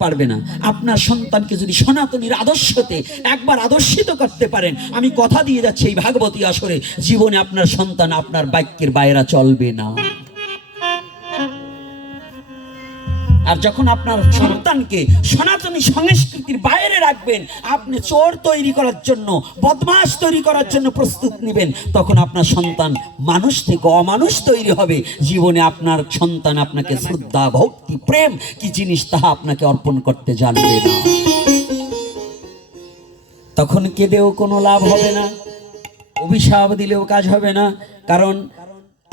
পারবে না। আপনার সন্তানকে যদি সনাতনীর আদর্শতে একবার আদর্শিত করতে পারেন, আমি কথা দিয়ে যাচ্ছি এই ভাগবতী আসরে জীবনে আপনার সন্তান আপনার বাক্যের বাইরে চলবে না। আর যখন আপনার সন্তানকে সনাতনী সংস্কৃতির বাইরে রাখবেন, আপনি চোর তৈরি করার জন্য, বদমাশ তৈরি করার জন্য প্রস্তুত নেবেন, তখন আপনার সন্তান মানুষ থেকে অমানুষ তৈরি হবে। জীবনে আপনার সন্তান আপনাকে শ্রদ্ধা, ভক্তি, প্রেম কি জিনিস তাহা আপনাকে অর্পণ করতে জানবে না। তখন কেঁদেও কোনো লাভ হবে না, অভিশাপ দিলেও কাজ হবে না। কারণ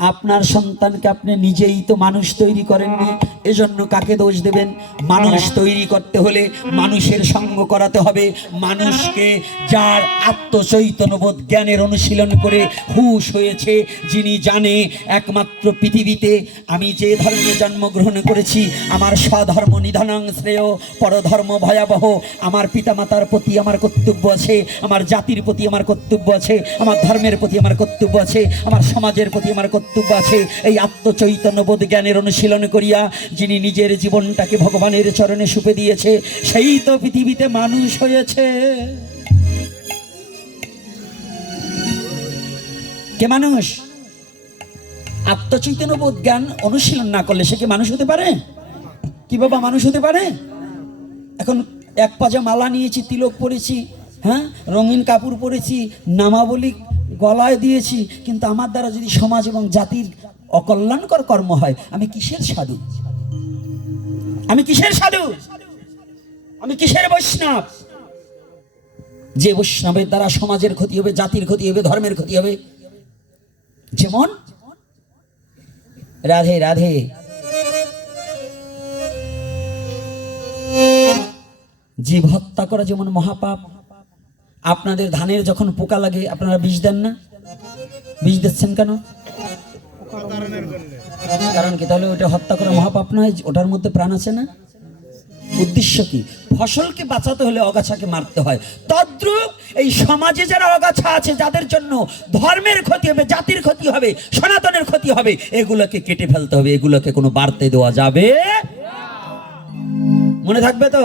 আপনার সন্তানকে আপনি নিজেই তো মানুষ তৈরি করেননি, এজন্য কাকে দোষ দেবেন? মানুষ তৈরি করতে হলে মানুষের সঙ্গ করাতে হবে। মানুষকে যার আত্মচৈতন্যবোধ জ্ঞানের অনুশীলন করে হুঁশ হয়েছে, যিনি জানে একমাত্র পৃথিবীতে আমি যে ধর্মে জন্মগ্রহণ করেছি, আমার স্বধর্ম নিধনাং শ্রেয়, পরধর্ম ভয়াবহ। আমার পিতামাতার প্রতি আমার কর্তব্য আছে, আমার জাতির প্রতি আমার কর্তব্য আছে, আমার ধর্মের প্রতি আমার কর্তব্য আছে, আমার সমাজের প্রতি আমার কর্তব্য আছে। এই আত্মচৈতন্যবোধ জ্ঞানের অনুশীলন করিয়া যিনি নিজের জীবনটাকে ভগবানের চরণে সুপে দিয়েছে, সেই তো পৃথিবীতে মানুষ হয়েছে। কে মানুষ? আত্মচৈতন্যবোধ জ্ঞান অনুশীলন না করলে সে কি মানুষ হতে পারে? কি বাবা মানুষ হতে পারে? এখন এক পাজা মালা নিয়েছি, তিলক পরেছি, হ্যাঁ, রঙিন কাপড় পরেছি, নামাবলী গলায় দিয়েছি, কিন্তু আমার দ্বারা যদি সমাজ এবং জাতির অকল্যাণকর কর্ম হয়, আমি কিসের সাধু? আমি কিসের সাধু? আমি কিসের বৈষ্ণব? যে বৈষ্ণবের দ্বারা সমাজের ক্ষতি হবে, জাতির ক্ষতি হবে, ধর্মের ক্ষতি হবে। যেমন রাধে রাধে, জীব হত্যা করা যেমন মহাপাপ। আপনাদের ধানের যখন পোকা লাগে আপনারা বিষ দেন না? বিষ দিচ্ছেন কেন? কারণ কি? তাহলে ওটা হত্যা করা মহাপাপ নয়? ওটার মধ্যে প্রাণ আছে না? উদ্দেশ্য কি? ফসলকে বাঁচাতে হলে অগাছাকে মারতে হয়। তদ্রূপ এই সমাজে যারা অগাছা আছে, যাদের জন্য ধর্মের ক্ষতি হবে, জাতির ক্ষতি হবে, সনাতনের ক্ষতি হবে, এগুলোকে কেটে ফেলতে হবে। এগুলোকে কোনো বাড়তে দেওয়া যাবে? মনে থাকবে তো?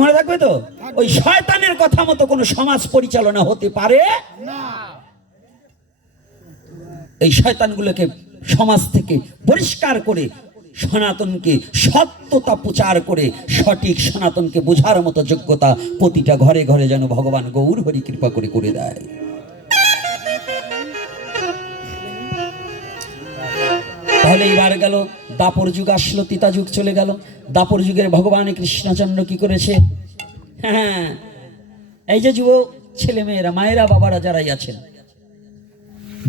মনে থাকবে তো? ওই শয়তানের কথা মতো কোনো সমাজ পরিচালনা হতে পারে না। এই শয়তানগুলোকে সমাজ থেকে পরিষ্কার করে সনাতনকে সত্যতা প্রচার করে সঠিক সনাতনকে বোঝার মতো যোগ্যতা প্রতিটা ঘরে ঘরে যেন ভগবান গৌর হরি কৃপা করে করে দেয়। তাহলে এইবার গেল দাপর যুগ, আসলো, তিতা যুগ চলে গেল। দাপর যুগের ভগবান কৃষ্ণচন্দ্র কি করেছে? হ্যাঁ, এই যে যুব ছেলে মেয়েরা, মায়েরা, বাবারা যারাই আছেন,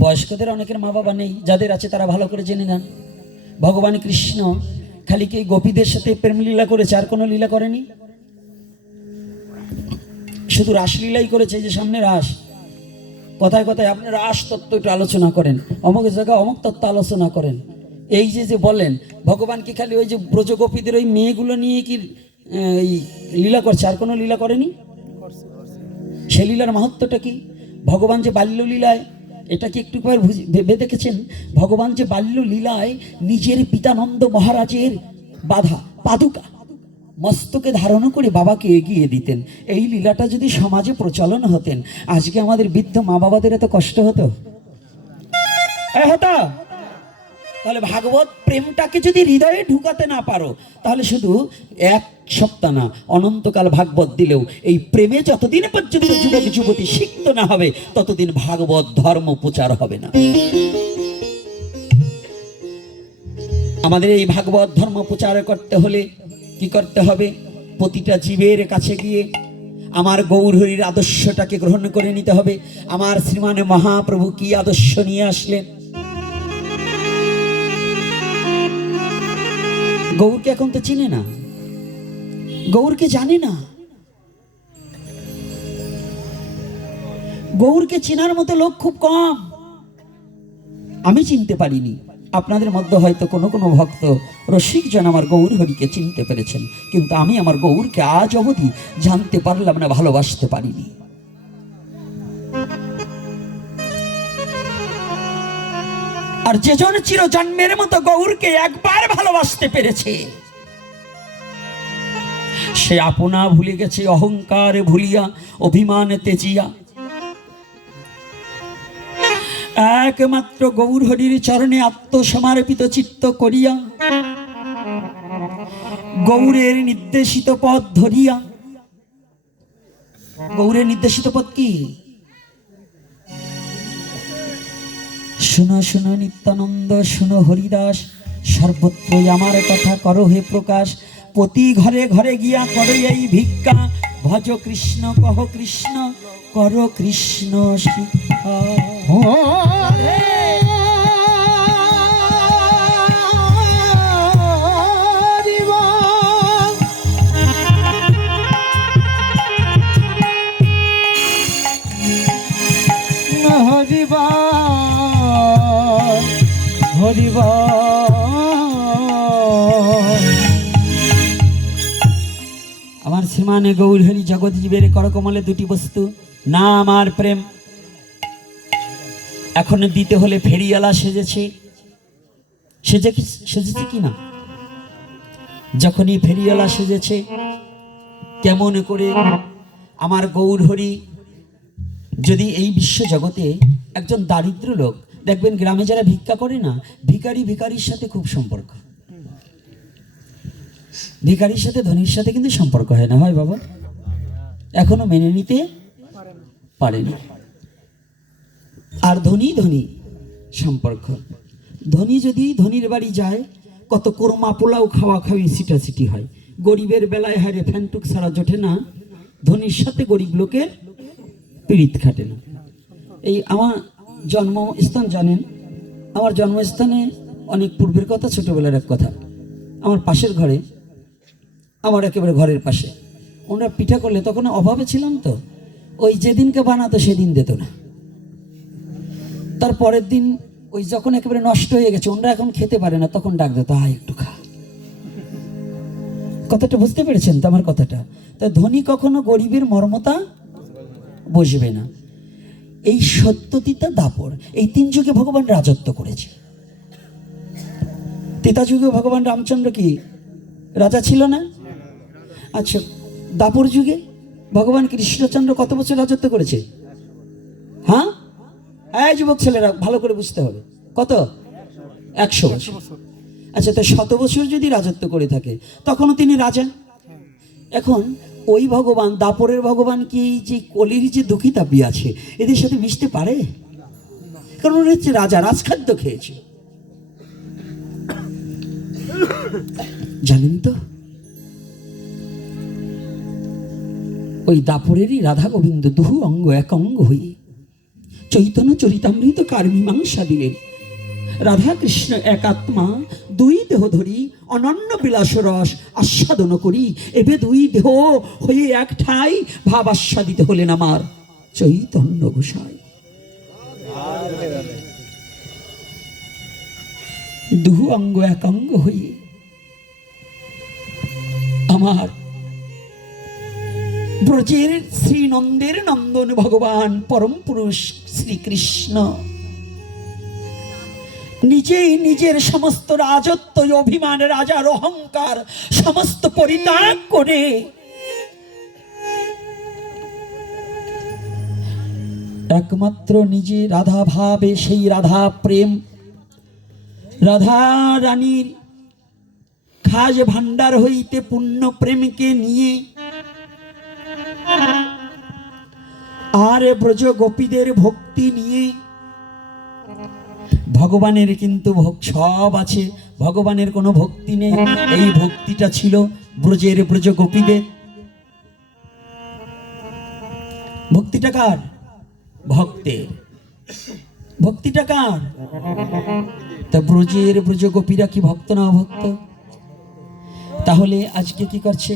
বয়স্কদের অনেকের মা বাবা নেই, যাদের আছে তারা ভালো করে জেনে নেন। ভগবান কৃষ্ণ খালি কি গোপীদের সাথে প্রেম লীলা করেছে, আর কোনো লীলা করেনি? শুধু রাসলীলাই করেছে। যে সামনে রাস, কথায় কথায় আপনি রাস তত্ত্ব একটু আলোচনা করেন, অমুক জায়গায় অমুক তত্ত্ব আলোচনা করেন। এই যে বলেন, ভগবান কি খালি ওই যে ব্রজগোপীদের ওই মেয়েগুলো নিয়ে কি লীলা করছে, আর কোনো লীলা করেনি? সে লীলার মাহাত্ম্যটা কি? ভগবান যে বাল্য লীলায়, এটা কি একটু ভেবে দেখেছেন? ভগবান যে বাল্য লীলায় নিজের পিতানন্দ মহারাজের বাধা পাদুকা মস্তকে ধারণ করে বাবাকে এগিয়ে দিতেন। এই লীলাটা যদি সমাজে প্রচলন হতেন, আজকে আমাদের বৃদ্ধ মা বাবাদের এত কষ্ট হতো? হতো? তাহলে ভাগবত প্রেমটাকে যদি হৃদয়ে ঢুকাতে না পারো, তাহলে শুধু এক সপ্তাহ না, অনন্তকাল ভাগবত দিলেও এই প্রেমে যতদিন পর্যন্ত যুবক যুবতী সিক্ত না হবে, ততদিন ভাগবত ধর্ম প্রচার হবে না। আমাদের এই ভাগবত ধর্ম প্রচার করতে হলে কি করতে হবে? প্রতিটা জীবের কাছে গিয়ে আমার গৌরহরির আদর্শটাকে গ্রহণ করে নিতে হবে। আমার শ্রীমান মহাপ্রভু কি আদর্শ নিয়ে আসলেন? গৌরকে এখন তো চিনে না, গৌরকে জানে না। গৌরকে চেনার মতো লোক খুব কম। আমি চিনতে পারিনি, আপনাদের মধ্যে হয়তো কোনো কোনো ভক্ত রসিকজন আমার গৌর হরিকে চিনতে পেরেছেন, কিন্তু আমি আমার গৌরকে আজ অবধি জানতে পারলাম না, ভালোবাসতে পারিনি। আর যেজন চির জন্মের মতো গৌরকে একবার ভালোবাসতে পেরেছে, সে আপনা ভুলে গেছে, অহংকার ভুলিয়া অভিমান তেজিয়া একমাত্র গৌর হরির চরণে আত্মসমর্পিত চিত্ত করিয়া গৌরের নির্দেশিত পথ ধরিয়া। গৌরের নির্দেশিত পথ কি? শুনো শুনো নিত্যানন্দ, শুনো হরিদাস, সর্বত্রই আমার কথা করো হে প্রকাশ। প্রতি ঘরে ঘরে গিয়া করো এই ভিক্ষা, ভজ কৃষ্ণ কহ কৃষ্ণ, করো কৃষ্ণ শিক্ষা। আমার শ্রীমানে গৌর হরি জগৎ জীবের করকমলে দুটি বস্তু, নাম আর প্রেম। এখন দিতে হলে ফেরিওয়ালা সেজেছে, সেজেছে কি না? যখনই ফেরিওয়ালা সেজেছে, কেমন করে আমার গৌর হরি যদি এই বিশ্ব জগতে একজন দারিদ্র লোক, দেখবেন গ্রামে যারা ভিক্ষা করে না, ভিখারির সাথে খুব সম্পর্ক। ভিখারির সাথে ধনীর সাথে কিন্তু সম্পর্ক হয় না, হয় বাবা? এখনো মেনে নিতে পারেনি। আর ধনী সম্পর্ক। ধনী যদি ধনীর বাড়ি যায়, কত কোরমা পোলাও খাওয়া খাওয়ি ছিটাছিটি হয়। গরিবের বেলায় হারে ফ্যানটুক ছাড়া জোটে না, ধনীর সাথে গরিব লোকের পীড়িত খাটে না। এই আমার জন্মস্থান জানেন, আমার জন্মস্থানে অনেক পূর্বের কথা, ছোটবেলার এক কথা। আমার পাশের ঘরে, আমার একেবারে ঘরের পাশে, ওনারা পিঠা করলে, তখন অভাবে ছিলাম তো, ওই যেদিনকে বানাতো সেদিন দিত না। তার পরের দিন ওই যখন একেবারে নষ্ট হয়ে গেছে, ওনারা এখন খেতে পারে না, তখন ডাক দিত, আয় একটু খা। কথাটা বুঝতে পেরেছেন তো আমার কথাটা? তা ধনী কখনো গরিবের মর্মতা বুঝবে না। এই সত্যতিতা দাপর, এই তিন যুগে ভগবান রাজত্ব করেছে। ত্রেতা যুগে ভগবান রামচন্দ্র কি রাজা ছিল না? আচ্ছা, দাপর যুগে ভগবান কৃষ্ণচন্দ্র কত বছর রাজত্ব করেছে? হ্যাঁ, যুবক ছেলেরা ভালো করে বুঝতে হবে, কত? 100 বছর। আচ্ছা, তো 100 বছর যদি রাজত্ব করে থাকে, তখনও তিনি রাজা। এখন ওই ভগবান, দাপরের ভগবান কি এই যে কলির যে দুঃখী তাপি আছে, এদের সাথে মিশতে পারে? কারণ ওরা হচ্ছে রাজা, রাজখাদ্য খেয়েছে। জানেন তো, ওই দাপরেরই রাধা গোবিন্দ দুহু অঙ্গ এক অঙ্গ হয়ে চৈতন্য চরিতামৃত কার মীমাংসা দিলেন। রাধা কৃষ্ণ এক আত্মা, দুই দেহ ধরি অনন্য বিলাস রস আস্বাদন করি, এবে দুই দেহ হয়ে এক ঠাই ভাব আস্বাদিত হলেন আমার চৈতন্য গোসাই। দুহু অঙ্গ এক অঙ্গ হয়ে আমার ব্রজের শ্রীনন্দের নন্দন ভগবান পরম পুরুষ শ্রীকৃষ্ণ নিজেই নিজের সমস্ত রাজত্ব, অভিমান, রাজার অহংকার সমস্ত পরিত্যাগ করে একমাত্র নিজে রাধা ভাবে, সেই রাধা প্রেম, রাধা রানীর খাজ ভান্ডার হইতে পূর্ণ প্রেমকে নিয়ে আর ব্রজ গোপীদের ভক্তি নিয়ে, ভগবানের কিন্তু সব আছে, ভগবানের কোনো ভক্তি নেই। এই ভক্তিটা ছিল ব্রজের ব্রজ গোপীদের। ভক্তিটা কার? ভক্তের। ভক্তিটা কার? তা ব্রজের ব্রজ গোপীরা কি ভক্ত না অভক্ত? তাহলে আজকে কি করছে?